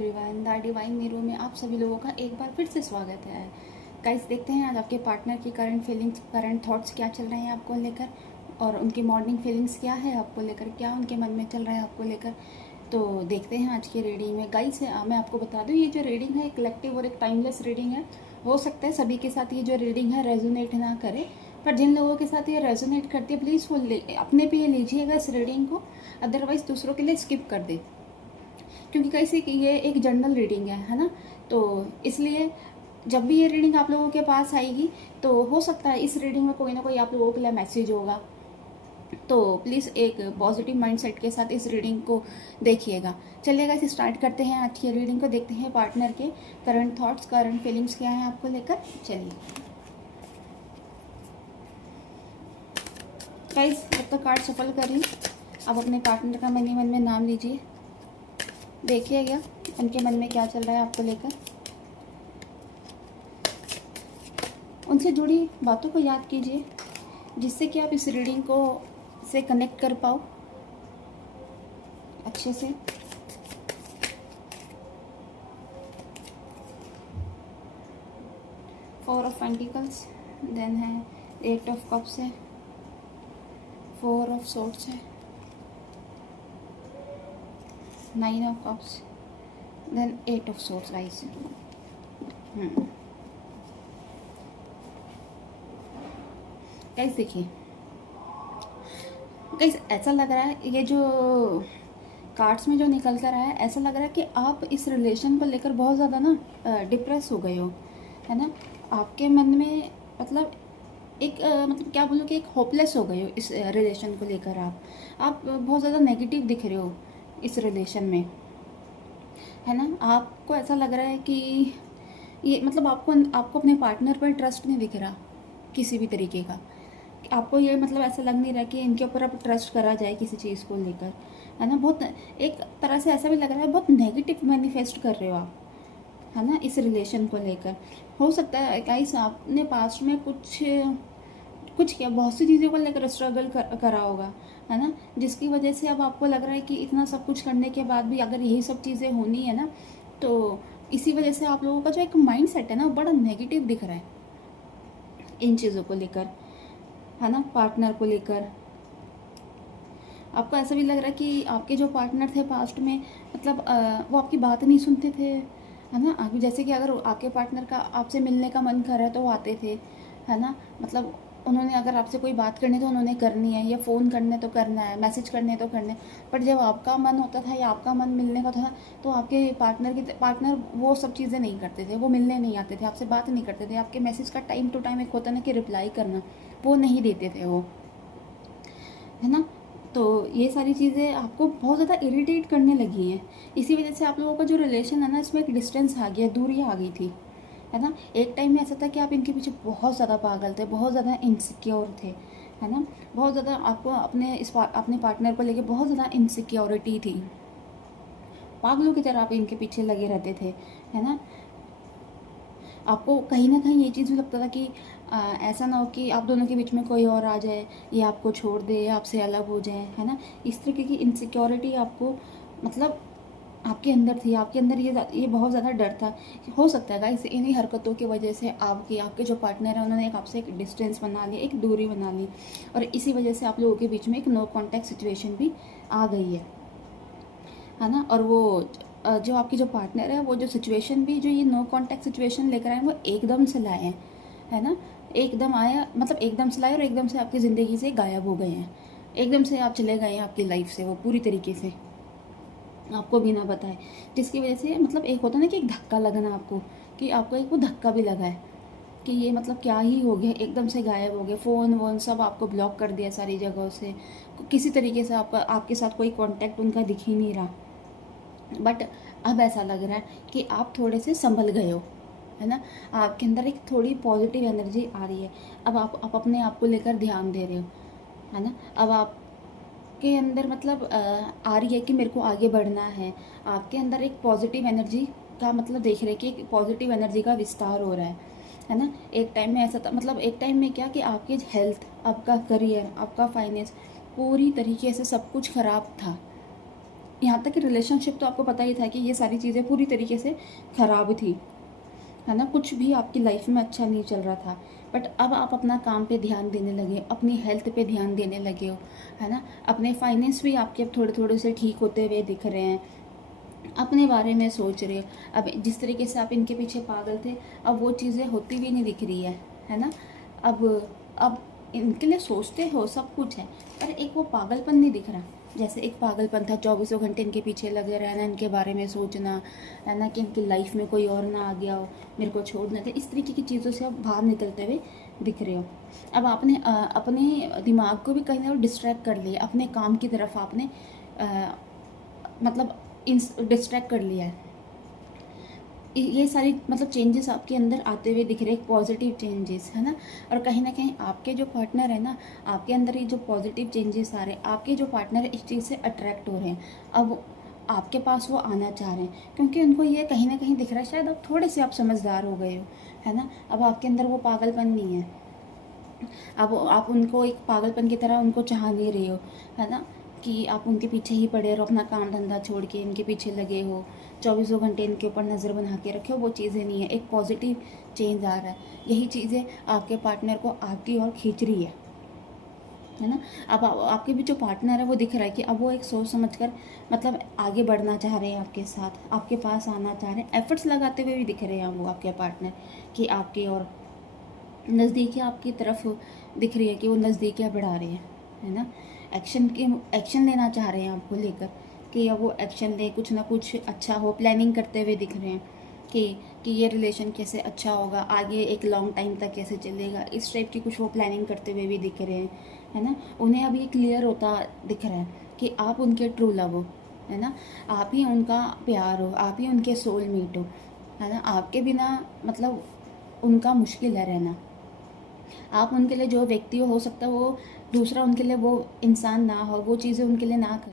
Everyone, the divine Miro में आप सभी लोगों का एक बार फिर से स्वागत है। गाइस, देखते हैं आज आपके पार्टनर की करंट फीलिंग्स, करंट थॉट्स क्या चल रहे हैं आपको लेकर, और उनकी मॉर्निंग फीलिंग्स क्या है आपको लेकर, क्या उनके मन में चल रहा है आपको लेकर। तो देखते हैं आज की रीडिंग में। गाइस, मैं आपको बता दूं, ये जो रीडिंग है एक कलेक्टिव और एक टाइमलेस रीडिंग है। हो सकता है सभी के साथ ये जो रीडिंग है रेजोनेट ना करे, पर जिन लोगों के साथ ये रेजोनेट करती है प्लीज़ वो अपने पे ये लीजिएगा इस रीडिंग को, अदरवाइज़ दूसरों के लिए स्किप कर दे, क्योंकि कैसे कि ये एक जनरल रीडिंग है ना। तो इसलिए जब भी ये रीडिंग आप लोगों के पास आएगी तो हो सकता है इस रीडिंग में कोई ना कोई आप लोगों के लिए मैसेज होगा। तो प्लीज़ एक पॉजिटिव माइंडसेट के साथ इस रीडिंग को देखिएगा। चलिएगा, इसे स्टार्ट करते हैं आज की रीडिंग को। देखते हैं पार्टनर के करंट थॉट्स, करंट फीलिंग्स क्या हैं आपको लेकर। चलिए गाइस, जब तक कार्ड सफल करें आप अपने पार्टनर का मन ही मन में नाम लीजिए। देखिएगा उनके मन में क्या चल रहा है आपको लेकर। उनसे जुड़ी बातों को याद कीजिए जिससे कि आप इस रीडिंग को से कनेक्ट कर पाओ अच्छे से। फोर ऑफ पेंटिकल्स, देन है एट ऑफ कप्स है, फोर ऑफ सोर्ड्स है, nine of cups, then eight of swords. Guys, guys देखिए, गाइस ऐसा लग रहा है ये जो कार्ड्स में जो निकल कर आया है, ऐसा लग रहा है कि आप इस रिलेशन को लेकर बहुत ज़्यादा ना डिप्रेस हो गए हो, है ना। आपके मन में मतलब एक मतलब क्या बोलूँ कि एक होपलेस हो गए हो इस रिलेशन को लेकर। आप बहुत ज़्यादा नेगेटिव दिख रहे हो इस रिलेशन में, है ना। आपको ऐसा लग रहा है कि ये मतलब आपको अपने पार्टनर पर ट्रस्ट नहीं दिख रहा किसी भी तरीके का। आपको ये मतलब ऐसा लग नहीं रहा कि इनके ऊपर अब ट्रस्ट करा जाए किसी चीज़ को लेकर, है ना। बहुत एक तरह से ऐसा भी लग रहा है बहुत नेगेटिव मैनिफेस्ट कर रहे हो आप, है ना, इस रिलेशन को लेकर। हो सकता है गाइस आपने पास्ट में कुछ किया, बहुत सी चीज़ों को लेकर स्ट्रगल करा होगा, है ना, जिसकी वजह से अब आपको लग रहा है कि इतना सब कुछ करने के बाद भी अगर यही सब चीज़ें होनी है ना, तो इसी वजह से आप लोगों का जो एक माइंड सेट है ना बड़ा नेगेटिव दिख रहा है इन चीज़ों को लेकर, है ना। पार्टनर को लेकर आपको ऐसा भी लग रहा है कि आपके जो पार्टनर थे पास्ट में, मतलब वो आपकी बात नहीं सुनते थे, है ना। अभी जैसे कि अगर आपके पार्टनर का आपसे मिलने का मन कर रहा है तो वो आते थे, है ना। मतलब उन्होंने अगर आपसे कोई बात करनी तो उन्होंने करनी है, या फ़ोन करने तो करना है, मैसेज करने तो करने। पर जब आपका मन होता था या आपका मन मिलने का था तो आपके पार्टनर वो सब चीज़ें नहीं करते थे, वो मिलने नहीं आते थे, आपसे बात नहीं करते थे। आपके मैसेज का टाइम टू टाइम एक होता ना कि रिप्लाई करना, वो नहीं देते थे वो, है ना। तो ये सारी चीज़ें आपको बहुत ज़्यादा इरिटेट करने लगी हैं। इसी वजह से आप लोगों का जो रिलेशन है ना, इसमें एक डिस्टेंस आ गया, दूरी आ गई थी, है ना। एक टाइम में ऐसा था कि आप इनके पीछे बहुत ज़्यादा पागल थे, बहुत ज़्यादा इनसिक्योर थे, है ना। बहुत ज़्यादा आपको अपने पार्टनर को लेके बहुत ज़्यादा इनसिक्योरिटी थी, पागलों की तरह आप इनके पीछे लगे रहते थे, है ना। आपको कहीं ना कहीं ये चीज़ भी लगता था कि ऐसा ना हो कि आप दोनों के बीच में कोई और आ जाए, ये आपको छोड़ दे, आपसे अलग हो जाए, है ना। इस तरीके की इनसिक्योरिटी आपको मतलब आपके अंदर थी, आपके अंदर ये बहुत ज़्यादा डर था। हो सकता है गाइस इन्हीं हरकतों की वजह से आपके जो पार्टनर है उन्होंने आपसे एक डिस्टेंस बना ली, एक दूरी बना ली, और इसी वजह से आप लोगों के बीच में एक नो कॉन्टैक्ट सिचुएशन भी आ गई है ना। और वो जो आपकी जो पार्टनर है वो जो सिचुएशन भी जो ये नो कॉन्टैक्ट सिचुएशन लेकर आए वो एकदम से लाए हैं, है ना। एकदम आया मतलब एकदम से लाए और एकदम से आपकी ज़िंदगी से गायब हो गए हैं, एकदम से आप चले गए हैं आपकी लाइफ से वो पूरी तरीके से, आपको बिना बताए। जिसकी वजह से मतलब एक होता ना कि एक धक्का लगना आपको, कि आपको एक वो धक्का भी लगा है कि ये मतलब क्या ही हो गया, एकदम से गायब हो गए, फ़ोन वोन सब आपको ब्लॉक कर दिया सारी जगहों से, किसी तरीके से आपके साथ कोई कांटेक्ट उनका दिख ही नहीं रहा। बट अब ऐसा लग रहा है कि आप थोड़े से संभल गए हो, है ना। आपके अंदर एक थोड़ी पॉजिटिव एनर्जी आ रही है। अब आप अपने आप को लेकर ध्यान दे रहे हो, है ना। अब आपके अंदर मतलब आ रही है कि मेरे को आगे बढ़ना है। आपके अंदर एक पॉजिटिव एनर्जी का मतलब देख रहे हैं कि एक पॉजिटिव एनर्जी का विस्तार हो रहा है ना। एक टाइम में ऐसा था, मतलब एक टाइम में क्या कि आपकी हेल्थ, आपका करियर, आपका फाइनेंस पूरी तरीके से सब कुछ ख़राब था, यहाँ तक कि रिलेशनशिप तो आपको पता ही था कि ये सारी चीज़ें पूरी तरीके से ख़राब थी, है ना? कुछ भी आपकी लाइफ में अच्छा नहीं चल रहा था। बट अब आप अपना काम पे ध्यान देने लगे, अपनी हेल्थ पे ध्यान देने लगे हो, है ना? अपने फाइनेंस भी आपके अब थोड़े-थोड़े से ठीक होते हुए दिख रहे हैं। अपने बारे में सोच रहे हो। अब जिस तरीके से आप इनके पीछे पागल थे, अब वो चीज़ें होती भी नहीं दिख रही है ना? अब इनके लिए सोचते हो, सब कुछ है, पर एक वो पागलपन नहीं दिख रहा। जैसे एक पागलपन था, चौबीसों घंटे इनके पीछे लगे रहना, इनके बारे में सोचना, है ना? कि इनकी लाइफ में कोई और ना आ गया हो, मेरे को छोड़ ना दे। इस तरीके की चीज़ों से अब बाहर निकलते हुए दिख रहे हो। अब आपने अपने दिमाग को भी कहीं ना डिस्ट्रैक्ट कर लिया, अपने काम की तरफ आपने मतलब डिस्ट्रैक्ट कर लिया है। ये सारी मतलब चेंजेस आपके अंदर आते हुए दिख रहे हैं, पॉजिटिव चेंजेस, है ना? और कहीं ना कहीं आपके जो पार्टनर है ना, आपके अंदर ये जो पॉजिटिव चेंजेस आ रहे हैं, आपके जो पार्टनर है इस चीज़ से अट्रैक्ट हो रहे हैं। अब आपके पास वो आना चाह रहे हैं, क्योंकि उनको ये कहीं ना कहीं दिख रहा है, शायद अब थोड़े से आप समझदार हो गए हो, है ना? अब आपके अंदर वो पागलपन नहीं है। अब आप उनको एक पागलपन की तरह उनको चाह नहीं रहे हो, है ना? कि आप उनके पीछे ही पड़े रहो, अपना काम धंधा छोड़ के इनके पीछे लगे हो, चौबीसों घंटे इनके ऊपर नज़र बना के रखे हो, वो चीज़ें नहीं है। एक पॉजिटिव चेंज आ रहा है। यही चीज़ें आपके पार्टनर को आपकी ओर खींच रही है ना? अब आपके भी जो पार्टनर है वो दिख रहा है कि अब वो एक सोच समझ कर मतलब आगे बढ़ना चाह रहे हैं आपके साथ, आपके पास आना चाह रहे हैं, एफर्ट्स लगाते हुए भी दिख रहे हैं वो आपके पार्टनर कि आपकी ओर नज़दीकियाँ आपकी तरफ दिख रही है, कि वो नज़दीकियाँ बढ़ा रहे हैं, है ना? एक्शन लेना चाह रहे हैं आपको लेकर, कि अब वो एक्शन ले, कुछ ना कुछ अच्छा हो, प्लानिंग करते हुए दिख रहे हैं कि ये रिलेशन कैसे अच्छा होगा, आगे एक लॉन्ग टाइम तक कैसे चलेगा, इस टाइप की कुछ वो प्लानिंग करते हुए भी दिख रहे हैं, है ना? उन्हें अभी क्लियर होता दिख रहा है कि आप उनके ट्रू लव हो, है ना? आप ही उनका प्यार हो, आप ही उनके सोलमेट हो, है ना? आपके बिना मतलब उनका मुश्किल है रहना। आप उनके लिए जो व्यक्ति हो सकता है वो दूसरा उनके लिए वो इंसान ना हो, वो चीज़ें उनके लिए ना कर